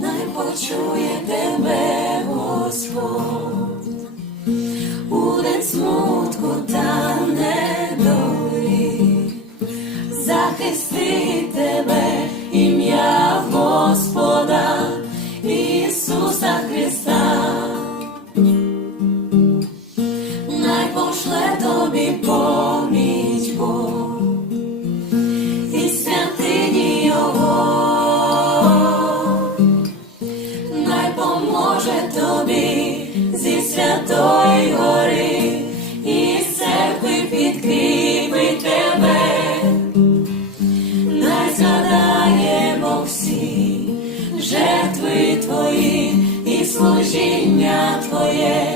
най почує тебе Господь, у день смутку та недолі, захисти тебе ім'я Господа Ісуса Христа. Най пошле тобі поміч поможе тобі зі святої гори, і з церкви підкріпить тебе, най згадаємо всі жертви твої і служіння твоє.